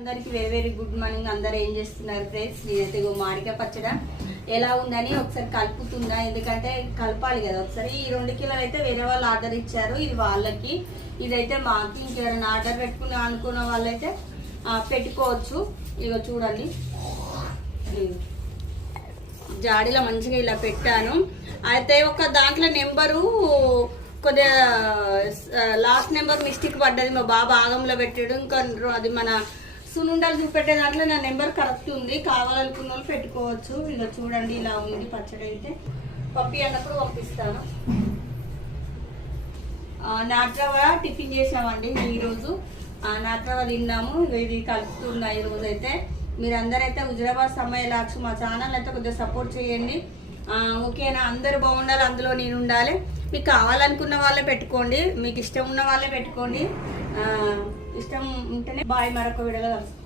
అందరికి very very good morning. అందరు ఏం చేస్తున్నారు ఫ్రెండ్స్? నేనైతే మామిడికాయ పచ్చడి ఎలా ఉందని ఒకసారి కలుపుతున్నా, ఎందుకంటే కలపాలి కదా ఒకసారి. ఈ 2 కిలోలు అయితే వేరే వాళ్ళు ఆర్డర్ ఇచ్చారు, ఇది వాళ్ళకి, ఇదైతే మాకు. ఇంకెవరైనా ఆర్డర్ పెట్టుకుని అనుకున్న వాళ్ళైతే పెట్టుకోవచ్చు. ఇక చూడండి, జాడీలో మంచిగా ఇలా పెట్టాను. అయితే ఒక దాంట్లో నెంబరు కొద్దిగా లాస్ట్ నెంబర్ మిస్టేక్ పడ్డది, మా బాబా ఆగంలో పెట్టాడు. ఇంకా అది మన సునుండలు చూపెట్టే దాంట్లో నా నెంబర్ కరెక్ట్ ఉంది, కావాలనుకున్న వాళ్ళు పెట్టుకోవచ్చు. ఇక చూడండి ఇలా ఉంది పచ్చడి. అయితే పప్పి అన్నప్పుడు పంపిస్తాను. నాట్రవ టిఫిన్ చేసామండి ఈరోజు. నాట్రవ తిన్నాము. ఇది కలుపుతున్నా ఈరోజు. అయితే మీరందరైతే హుజరాబాద్ సమయలాక్ష మా ఛానల్ అయితే కొద్దిగా సపోర్ట్ చేయండి, ఓకేనా? అందరు బాగుండాలి, అందులో నేను ఉండాలి. మీకు కావాలనుకున్న వాళ్ళే పెట్టుకోండి, మీకు ఇష్టం ఉన్న వాళ్ళే పెట్టుకోండి. ఇష్టం ఉంటేనే బాయ్. మరొక వీడియోలో కలుస్తాం.